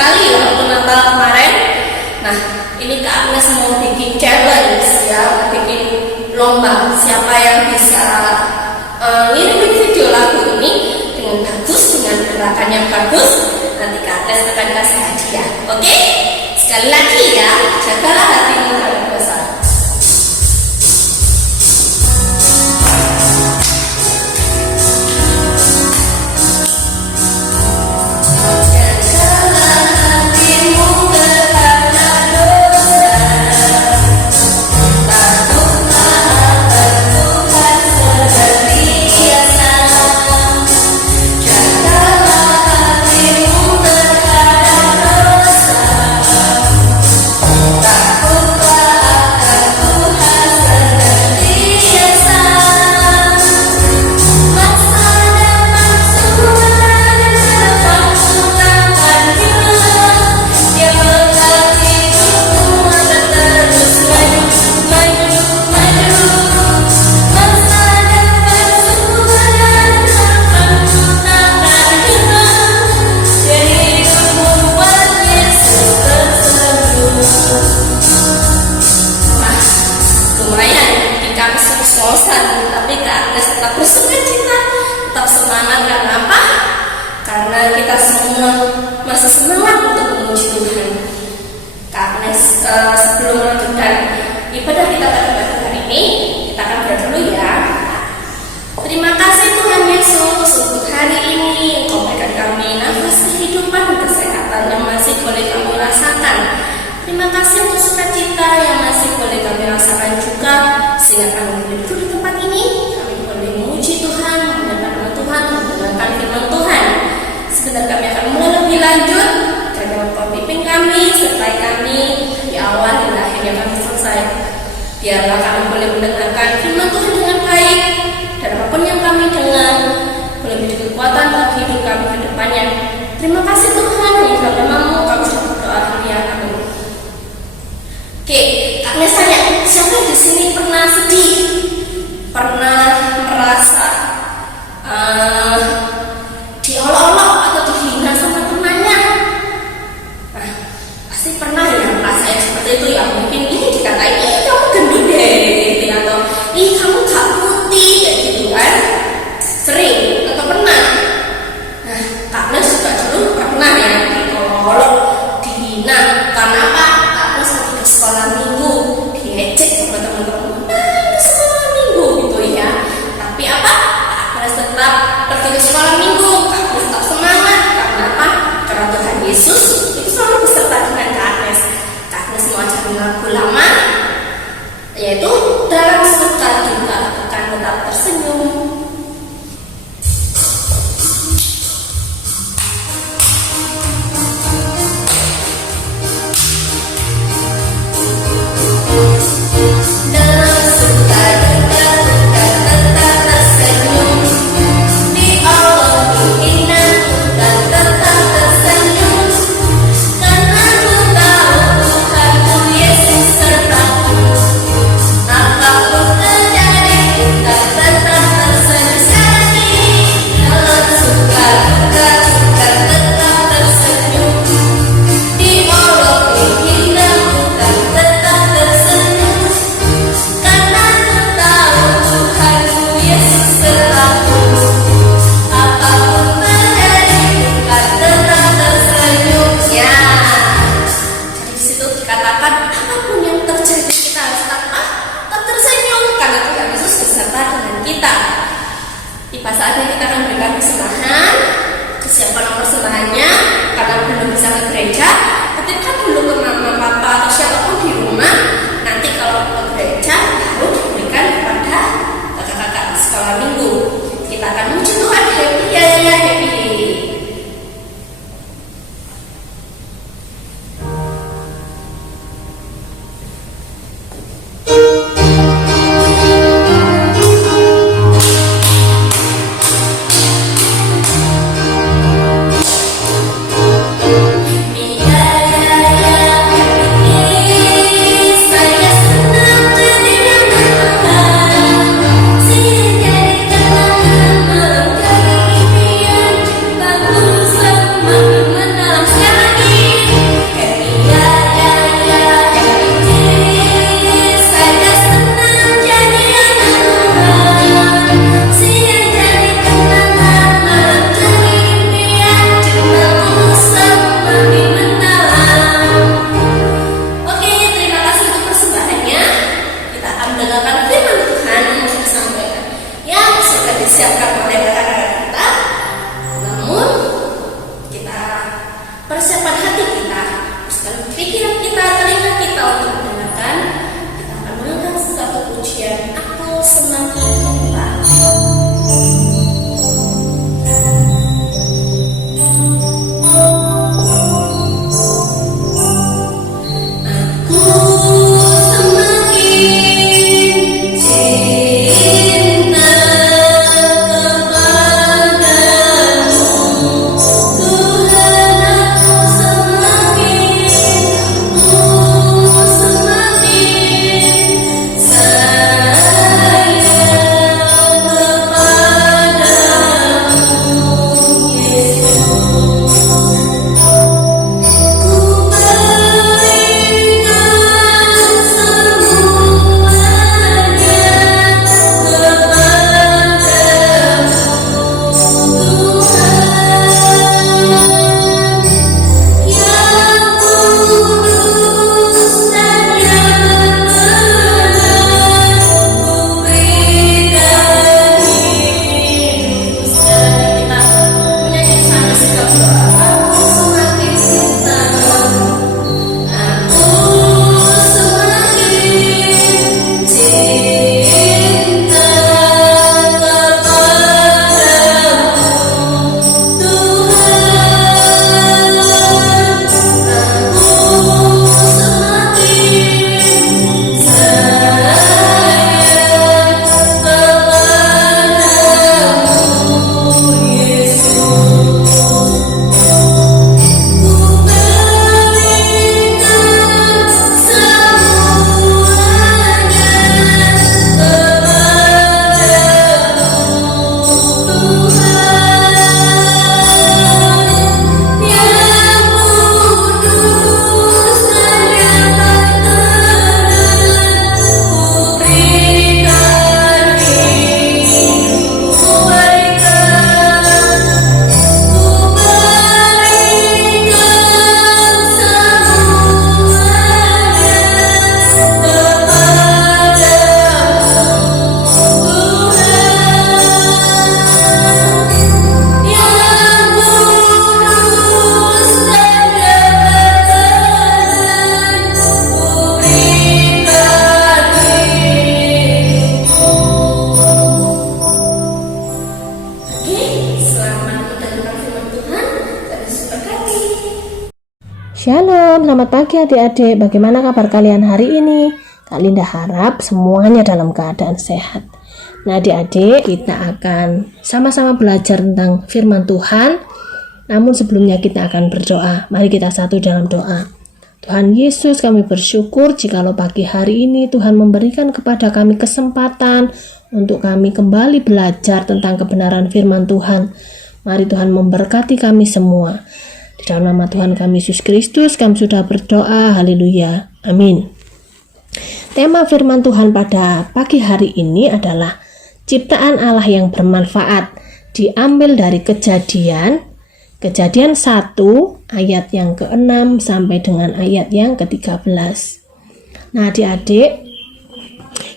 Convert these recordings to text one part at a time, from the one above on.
sekali ya waktu Natal kemarin. Nah, ini Kak Agnes mau bikin challenge ya, bikin lomba siapa yang bisa ngirimin video lagu ini dengan bagus, dengan gerakan yang bagus. Nanti Kak Agnes akan kasih hadiah. Oke? Sekali lagi ya, jagalah hatimu dalam dosa. Tapi Kak Agnes tetap bersukacita, tetap semangat. Karena apa? Karena kita semua masih semangat untuk memuji Tuhan. Kak Agnes sebelum melanjutkan ibadah kita pada pagi hari ini, kita akan berdoa dulu ya. Terima kasih Tuhan Yesus untuk hari ini. Engkau berikan kami nafas kehidupan dan kesehatan yang masih boleh kami rasakan. Terima kasih untuk sukacita yang masih boleh kami rasakan juga, sehingga kami boleh duduk di tempat ini, kami boleh memuji Tuhan, mendengar nama Tuhan, mendengarkan firman Tuhan. Sebentar kami akan mulai lebih lanjut, dan Engkau pimpin kami, sertai kami di awal dan akhirnya kami selesai. Biarlah kami boleh mendengarkan firman Tuhan dengan baik, dan apapun yang kami dengar boleh menjadi kekuatan bagi hidup kami ke depannya. Terima kasih Tuhan, di dalam nama-Mu kami sudah berdoa, amin. Oke, Kak Agnes tanya, siapa di sini pernah sedih, pernah merasa diolok-olok atau dihina sama temannya? Nah, pasti pernah ya merasa yang seperti itu ya. Mungkin ini dikatain, ih kamu gendut deh, gitu, atau ih kamu gak putih, kayak gitu kan? Sering atau pernah? Nah, Kak Agnes juga dulu pernah fokuskan pikiran kita, telinga kita untuk mendengarkan. Kita akan mengangkat satu pujian, Aku Semakin Cinta. Shalom, selamat pagi adik-adik. Bagaimana kabar kalian hari ini? Kak Linda harap semuanya dalam keadaan sehat. Nah adik-adik, kita akan sama-sama belajar tentang firman Tuhan. Namun sebelumnya kita akan berdoa. Mari kita satu dalam doa. Tuhan Yesus, kami bersyukur jikalau pagi hari ini Tuhan memberikan kepada kami kesempatan untuk kami kembali belajar tentang kebenaran firman Tuhan. Mari Tuhan memberkati kami semua. Di dalam nama Tuhan kami Yesus Kristus, kami sudah berdoa. Haleluya. Amin. Tema firman Tuhan pada pagi hari ini adalah ciptaan Allah yang bermanfaat. Diambil dari Kejadian 1 ayat yang ke-6 sampai dengan ayat yang ke-13. Nah adik-adik,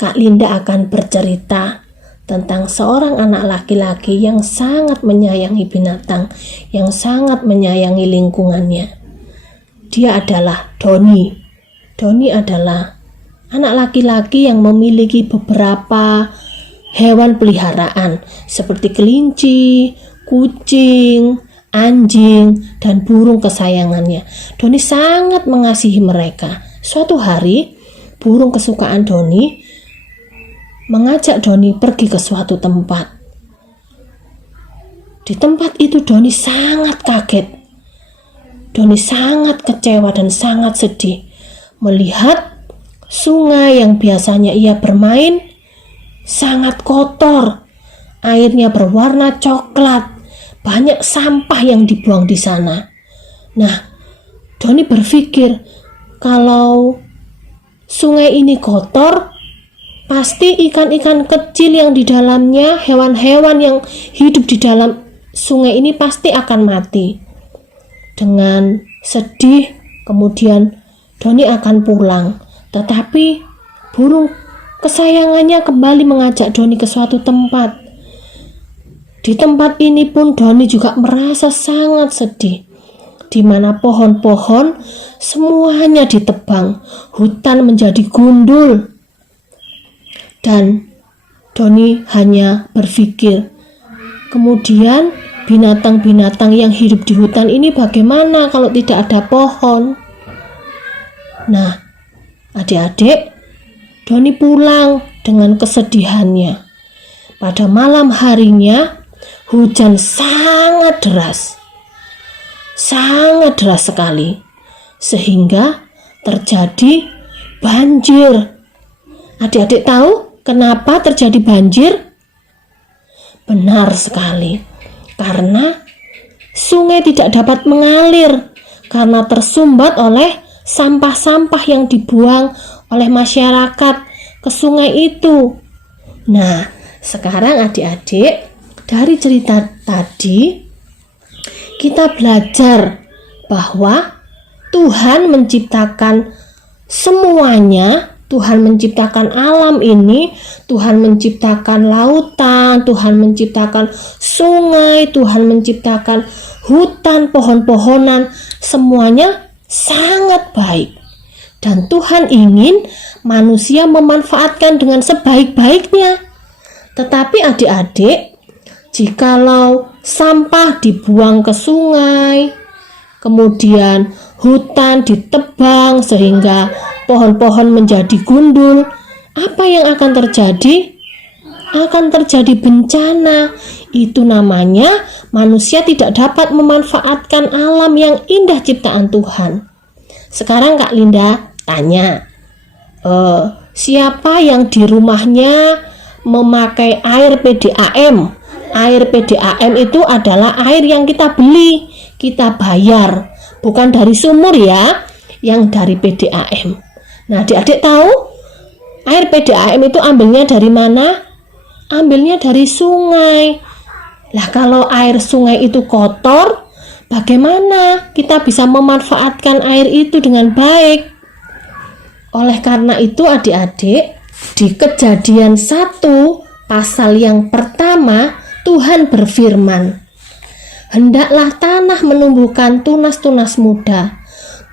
Kak Linda akan bercerita tentang seorang anak laki-laki yang sangat menyayangi binatang, yang sangat menyayangi lingkungannya. Dia adalah Doni. Doni adalah anak laki-laki yang memiliki beberapa hewan peliharaan seperti kelinci, kucing, anjing, dan burung kesayangannya. Doni sangat mengasihi mereka. Suatu hari, burung kesukaan Doni mengajak Doni pergi ke suatu tempat. Di tempat itu Doni sangat kaget. Doni sangat kecewa dan sangat sedih melihat sungai yang biasanya ia bermain sangat kotor. Airnya berwarna coklat. Banyak sampah yang dibuang di sana. Nah, Doni berpikir kalau sungai ini kotor, pasti ikan-ikan kecil yang di dalamnya, hewan-hewan yang hidup di dalam sungai ini pasti akan mati. Dengan sedih, kemudian Doni akan pulang. Tetapi burung kesayangannya kembali mengajak Doni ke suatu tempat. Di tempat ini pun Doni juga merasa sangat sedih. di mana pohon-pohon semuanya ditebang, hutan menjadi gundul. Dan Doni hanya berpikir, kemudian binatang-binatang yang hidup di hutan ini bagaimana kalau tidak ada pohon? Nah, adik-adik, Doni pulang dengan kesedihannya. Pada malam harinya, hujan sangat deras sekali, sehingga terjadi banjir. Adik-adik tahu kenapa terjadi banjir? Benar sekali, karena sungai tidak dapat mengalir karena tersumbat oleh sampah-sampah yang dibuang oleh masyarakat ke sungai itu. Nah, sekarang adik-adik, dari cerita tadi kita belajar bahwa Tuhan menciptakan semuanya. Tuhan menciptakan alam ini, Tuhan menciptakan lautan, Tuhan menciptakan sungai, Tuhan menciptakan hutan, pohon-pohonan, semuanya sangat baik. Dan Tuhan ingin manusia memanfaatkan dengan sebaik-baiknya. Tetapi adik-adik, jikalau sampah dibuang ke sungai, kemudian hutan ditebang sehingga pohon-pohon menjadi gundul, apa yang akan terjadi? Akan terjadi bencana. Itu namanya manusia tidak dapat memanfaatkan alam yang indah ciptaan Tuhan. Sekarang Kak Linda tanya, siapa yang di rumahnya memakai air PDAM? Air PDAM itu adalah air yang kita beli, kita bayar, bukan dari sumur ya, yang dari PDAM. Nah, adik-adik tahu air PDAM itu ambilnya dari mana? Ambilnya dari sungai. Lah, kalau air sungai itu kotor, bagaimana kita bisa memanfaatkan air itu dengan baik? Oleh karena itu adik-adik, di Kejadian 1 pasal yang pertama, Tuhan berfirman, hendaklah tanah menumbuhkan tunas-tunas muda,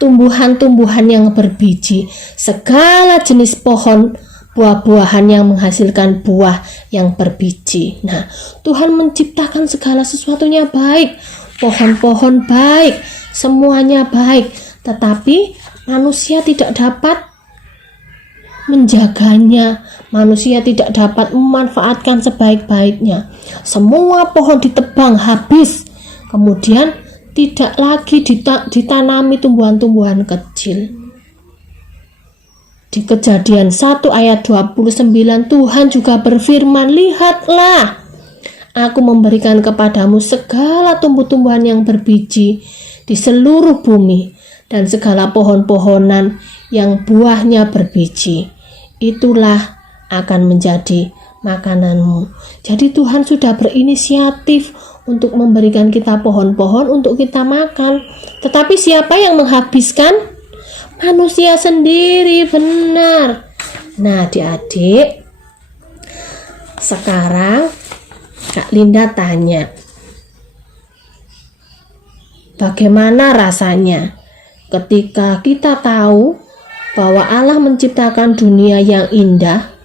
tumbuhan-tumbuhan yang berbiji, segala jenis pohon buah-buahan yang menghasilkan buah yang berbiji. Nah, Tuhan menciptakan segala sesuatunya baik, pohon-pohon baik, semuanya baik, tetapi manusia tidak dapat menjaganya, manusia tidak dapat memanfaatkan sebaik-baiknya. Semua pohon ditebang habis, kemudian tidak lagi ditanami tumbuhan-tumbuhan kecil. Di Kejadian 1 ayat 29 Tuhan juga berfirman, lihatlah, aku memberikan kepadamu segala tumbuh-tumbuhan yang berbiji di seluruh bumi dan segala pohon-pohonan yang buahnya berbiji, itulah akan menjadi makananmu. Jadi Tuhan sudah berinisiatif untuk memberikan kita pohon-pohon untuk kita makan. Tetapi siapa yang menghabiskan? Manusia sendiri, benar. Nah, adik-adik, sekarang Kak Linda tanya, bagaimana rasanya ketika kita tahu bahwa Allah menciptakan dunia yang indah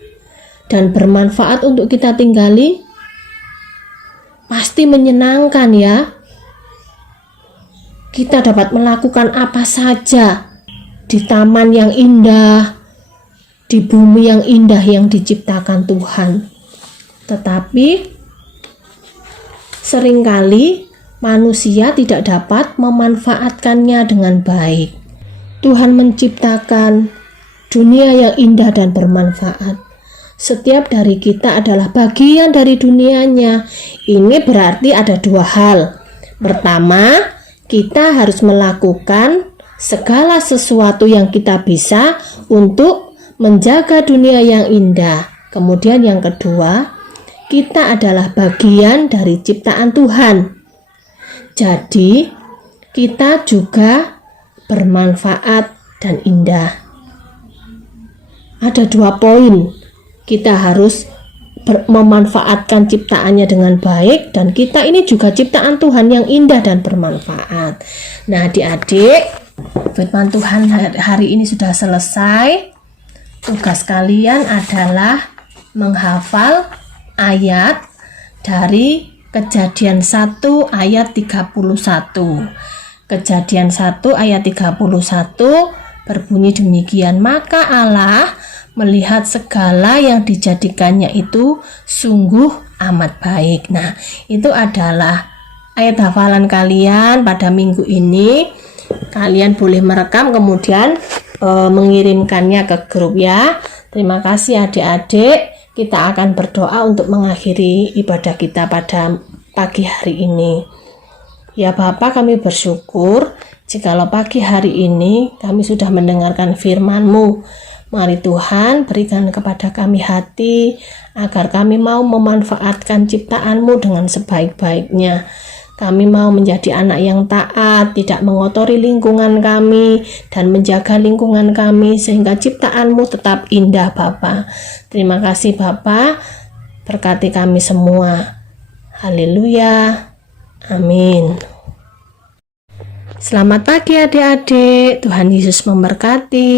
dan bermanfaat untuk kita tinggali? Pasti menyenangkan ya. Kita dapat melakukan apa saja di taman yang indah, di bumi yang indah yang diciptakan Tuhan. Tetapi seringkali manusia tidak dapat memanfaatkannya dengan baik. Tuhan menciptakan dunia yang indah dan bermanfaat. Setiap dari kita adalah bagian dari dunianya. Ini berarti ada dua hal. Pertama, kita harus melakukan segala sesuatu yang kita bisa untuk menjaga dunia yang indah. Kemudian yang kedua, kita adalah bagian dari ciptaan Tuhan. Jadi, kita juga bermanfaat dan indah. Ada dua poin. Kita harus memanfaatkan ciptaannya dengan baik, dan kita ini juga ciptaan Tuhan yang indah dan bermanfaat. Nah, adik-adik, firman Tuhan hari ini sudah selesai. Tugas kalian adalah menghafal ayat dari Kejadian 1 ayat 31. Kejadian 1 ayat 31 berbunyi demikian, maka Allah melihat segala yang dijadikannya itu sungguh amat baik. Nah, itu adalah ayat hafalan kalian pada minggu ini. Kalian boleh merekam kemudian mengirimkannya ke grup ya. Terima kasih adik-adik. Kita akan berdoa untuk mengakhiri ibadah kita pada pagi hari ini. Ya Bapa, kami bersyukur jikalau pagi hari ini kami sudah mendengarkan firman-Mu. Mari Tuhan berikan kepada kami hati agar kami mau memanfaatkan ciptaan-Mu dengan sebaik-baiknya. Kami mau menjadi anak yang taat, tidak mengotori lingkungan kami, dan menjaga lingkungan kami sehingga ciptaan-Mu tetap indah Bapa. Terima kasih Bapa, berkati kami semua. Haleluya, amin. Selamat pagi adik-adik, Tuhan Yesus memberkati.